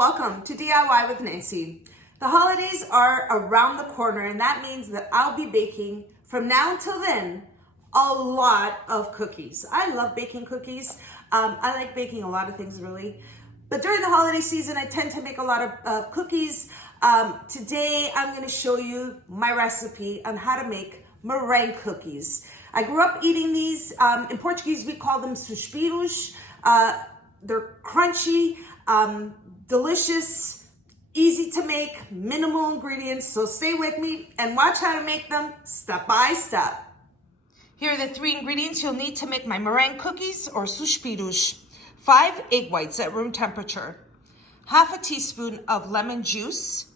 Welcome to DIY with Nancy. The holidays are around the corner, and that means that I'll be baking from now until then a lot of cookies. I love baking cookies. I like baking a lot of things really, but during the holiday season I tend to make a lot of cookies. Today I'm going to show you my recipe on how to make meringue cookies. I grew up eating these. In Portuguese we call them suspiros. They're crunchy, delicious, easy to make, minimal ingredients. So stay with me and watch how to make them step by step. Here are the 3 ingredients you'll need to make my meringue cookies or suspiros. 5 egg whites at room temperature, half a teaspoon of lemon juice,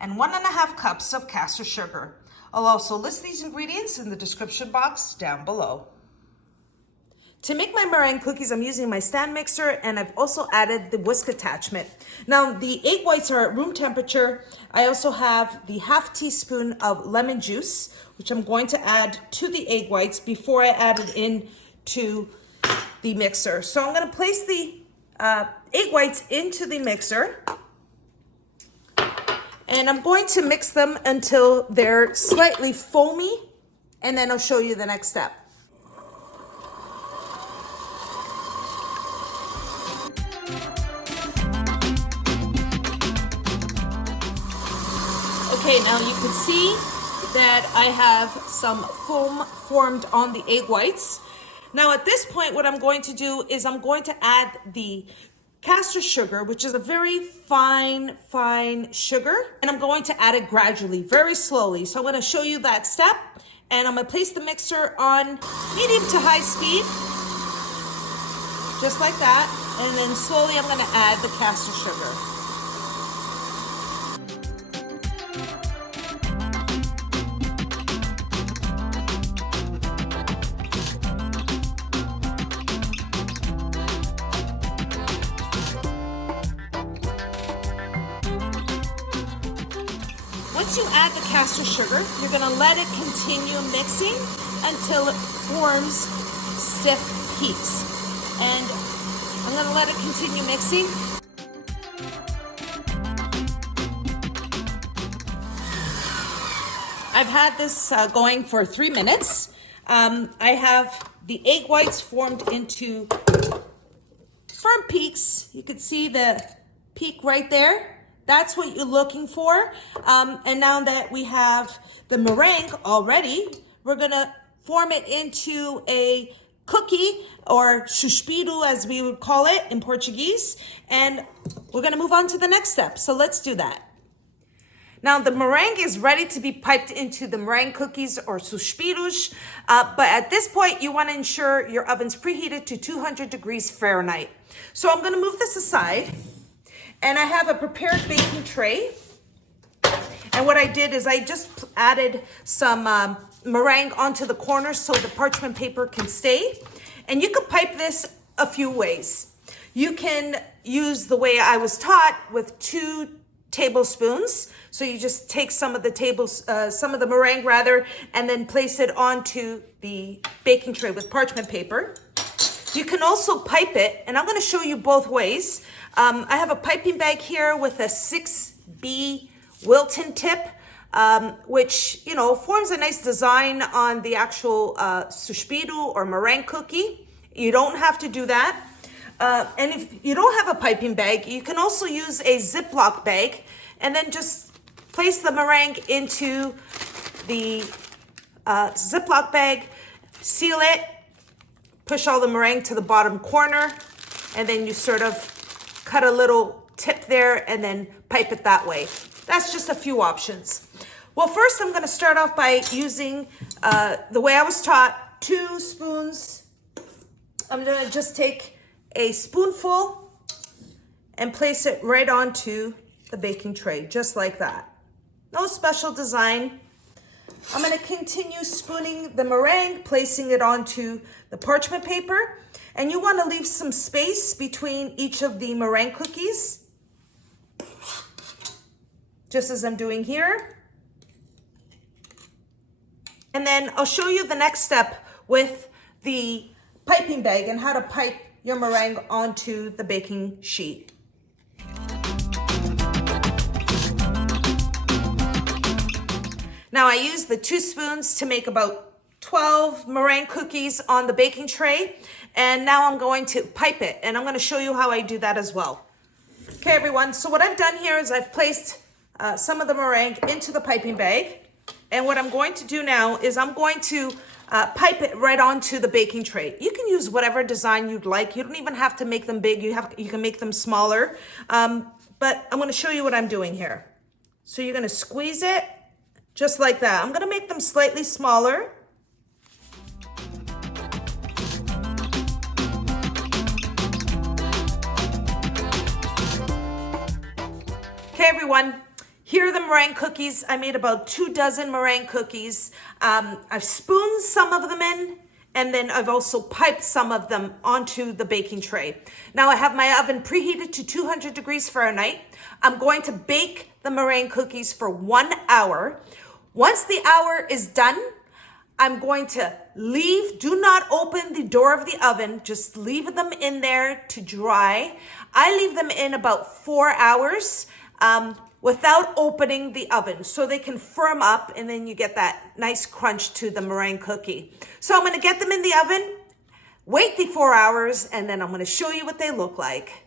and 1.5 cups of Castor sugar. I'll also list these ingredients in the description box down below. To make my meringue cookies, I'm using my stand mixer, and I've also added the whisk attachment. Now, the egg whites are at room temperature. I also have the half teaspoon of lemon juice, which I'm going to add to the egg whites before I add it into the mixer. So I'm going to place the egg whites into the mixer, and I'm going to mix them until they're slightly foamy, and then I'll show you the next step. Okay, now you can see that I have some foam formed on the egg whites. Now at this point, what I'm going to do is I'm going to add the Castor sugar, which is a very fine sugar, and I'm going to add it gradually, very slowly. So I'm going to show you that step, and I'm going to place the mixer on medium to high speed, just like that, and then slowly I'm going to add the Castor sugar. Once you add the Castor sugar, you're going to let it continue mixing until it forms stiff peaks. And I'm going to let it continue mixing. I've had this going for 3 minutes. I have the egg whites formed into firm peaks. You can see the peak right there. That's what you're looking for. And now that we have the meringue already, we're gonna form it into a cookie, or suspiro as we would call it in Portuguese. And we're gonna move on to the next step. So let's do that. Now the meringue is ready to be piped into the meringue cookies or suspiros. But at this point, you wanna ensure your oven's preheated to 200 degrees Fahrenheit. So I'm gonna move this aside. And I have a prepared baking tray. And what I did is I just added some meringue onto the corners so the parchment paper can stay. And you could pipe this a few ways. You can use the way I was taught with 2 tablespoons. So you just take some of the meringue rather, and then place it onto the baking tray with parchment paper. You can also pipe it, and I'm going to show you both ways. I have a piping bag here with a 6B Wilton tip, which, you know, forms a nice design on the actual suspiro or meringue cookie. You don't have to do that. And if you don't have a piping bag, you can also use a Ziploc bag and then just place the meringue into the Ziploc bag, seal it, push all the meringue to the bottom corner, and then you sort of cut a little tip there and then pipe it that way. That's just a few options. Well, first I'm going to start off by using the way I was taught, 2 spoons. I'm going to just take a spoonful and place it right onto the baking tray, just like that. No special design. I'm going to continue spooning the meringue, placing it onto the parchment paper. And you want to leave some space between each of the meringue cookies, just as I'm doing here. And then I'll show you the next step with the piping bag and how to pipe your meringue onto the baking sheet. Now I use the 2 spoons to make about 12 meringue cookies on the baking tray. And now I'm going to pipe it, and I'm going to show you how I do that as well. Okay, everyone, so what I've done here is I've placed some of the meringue into the piping bag. And what I'm going to do now is I'm going to pipe it right onto the baking tray. You can use whatever design you'd like. You don't even have to make them big. You can make them smaller. But I'm going to show you what I'm doing here. So you're going to squeeze it just like that. I'm going to make them slightly smaller. Okay, everyone. Here are the meringue cookies. I made about 2 dozen meringue cookies. I've spooned some of them in, and then I've also piped some of them onto the baking tray. Now I have my oven preheated to 200 degrees Fahrenheit. I'm going to bake the meringue cookies for 1 hour. Once the hour is done, I'm going to do not open the door of the oven, just leave them in there to dry. I leave them in about 4 hours. Without opening the oven, so they can firm up, and then you get that nice crunch to the meringue cookie. So I'm going to get them in the oven, wait the 4 hours, and then I'm going to show you what they look like.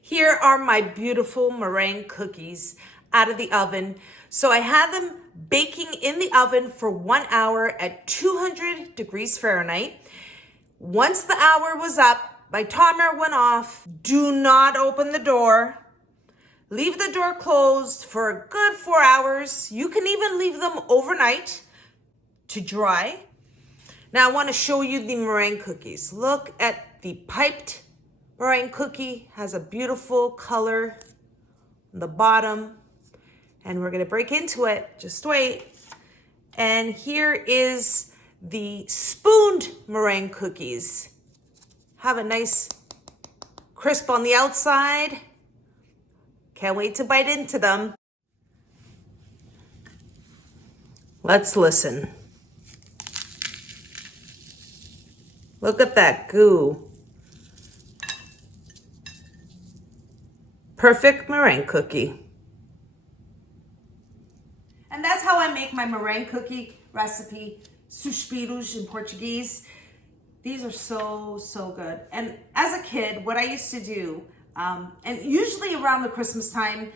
Here are my beautiful meringue cookies out of the oven. So I had them baking in the oven for 1 hour at 200 degrees Fahrenheit. Once the hour was up, my timer went off. Do not open the door. Leave the door closed for a good 4 hours. You can even leave them overnight to dry. Now I want to show you the meringue cookies. Look at the piped meringue cookie. Has a beautiful color on the bottom. And we're going to break into it. Just wait. And here is the spooned meringue cookies. Have a nice crisp on the outside. Can't wait to bite into them. Let's listen. Look at that goo. Perfect meringue cookie. And that's how I make my meringue cookie recipe, Suspiros in Portuguese. These are so good. And as a kid, what I used to do, and usually around the Christmas time,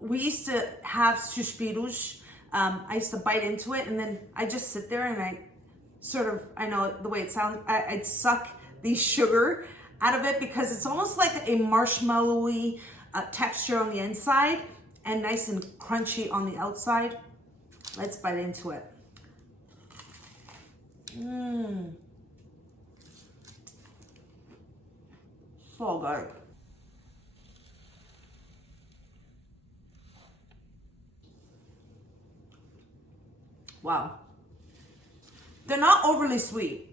we used to have suspiros. I used to bite into it, and then I just sit there and I know the way it sounds, I'd suck the sugar out of it because it's almost like a marshmallowy texture on the inside and nice and crunchy on the outside. Let's bite into it. So good. Wow. They're not overly sweet.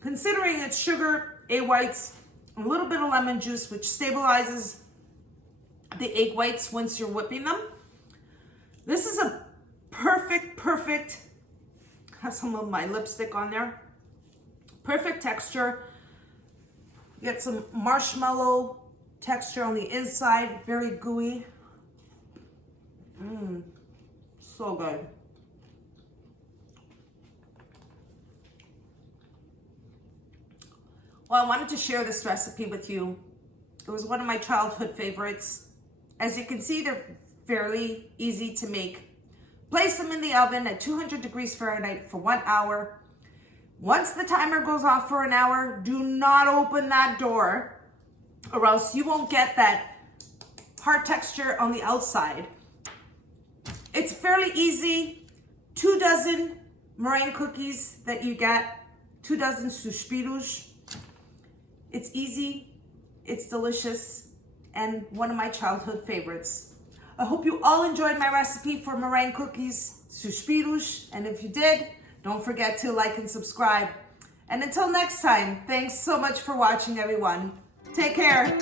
Considering it's sugar, egg whites, a little bit of lemon juice, which stabilizes the egg whites once you're whipping them. This is a perfect, have some of my lipstick on there. Perfect texture. Get some marshmallow texture on the inside, very gooey. So good. Well, I wanted to share this recipe with you. It was one of my childhood favorites. As you can see, they're fairly easy to make. Place them in the oven at 200 degrees Fahrenheit for 1 hour. Once the timer goes off for an hour, do not open that door, or else you won't get that hard texture on the outside. It's fairly easy. 2 dozen meringue cookies that you get, 2 dozen suspiros. It's easy, it's delicious, and one of my childhood favorites. I hope you all enjoyed my recipe for meringue cookies, suspiros, and if you did, don't forget to like and subscribe. And until next time, thanks so much for watching, everyone. Take care.